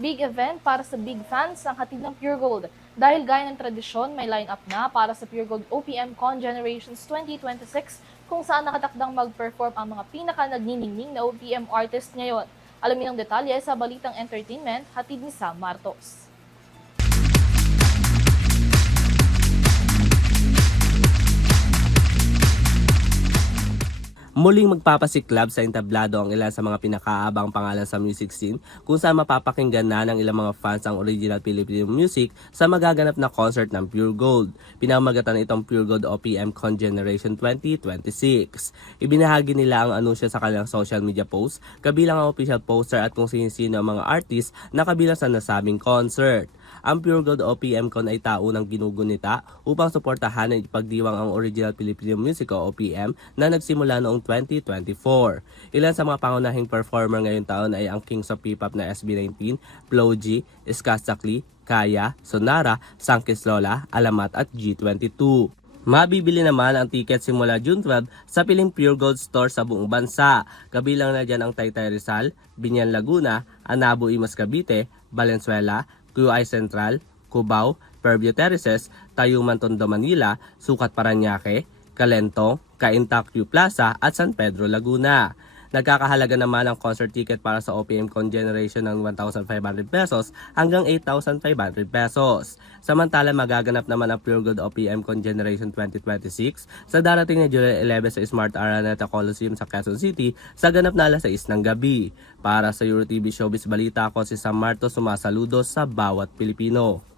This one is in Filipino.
Big event para sa big fans ang hatid ng Pure Gold. Dahil gaya ng tradisyon, may line-up na para sa Pure Gold OPM Con Generations 2026 kung saan nakatakdang mag-perform ang mga pinaka-nagniningning na OPM artist ngayon. Alamin ang detalye sa Balitang Entertainment, hatid ni Sam Martos. Muling magpapasiklab sa entablado ang ilan sa mga pinakaabang pangalan sa music scene kung saan mapapakinggan na ng ilang mga fans ang original Filipino music sa magaganap na concert ng Pure Gold. Pinamagatan itong Pure Gold OPM Con Generation 2026. Ibinahagi nila ang anunsyo sa kanilang social media post, kabilang ang official poster at kung sino ang mga artist na kabilang sa nasabing concert. Ang Pure Gold OPM Con ay taunang ginugunita upang suportahan at ipagdiwang ang original Filipino music o OPM na nagsimula noong 2024. Ilan sa mga pangunahing performer ngayong taon ay ang Kings of P-pop na SB19, Flo G, Skazakli, Kaya, Sonara, Sangkis Lola, Alamat at G22. Mabibili naman ang tiket simula June 12 sa piling Pure Gold Store sa buong bansa. Kabilang na dyan ang Taytay Rizal, Binyan Laguna, Anabo Imas Cavite, Valenzuela, QI Central, Cubao, Fairview Terraces, Tayuman Tondo Manila, Sukat Paranaque, Calentong, Cainta Q Plaza at San Pedro Laguna. Nagkakahalaga naman ang concert ticket para sa OPM Con Generation ng 1,500 pesos hanggang 8,500 pesos. Samantala magaganap naman ang Pure Gold OPM Con Generation 2026 sa darating na July 11 sa Smart Araneta Coliseum sa Quezon City sa ganap na alas 6 ng gabi. Para sa EuroTV Showbiz Balita, ako si Sam Martos, sumasaludo sa bawat Pilipino.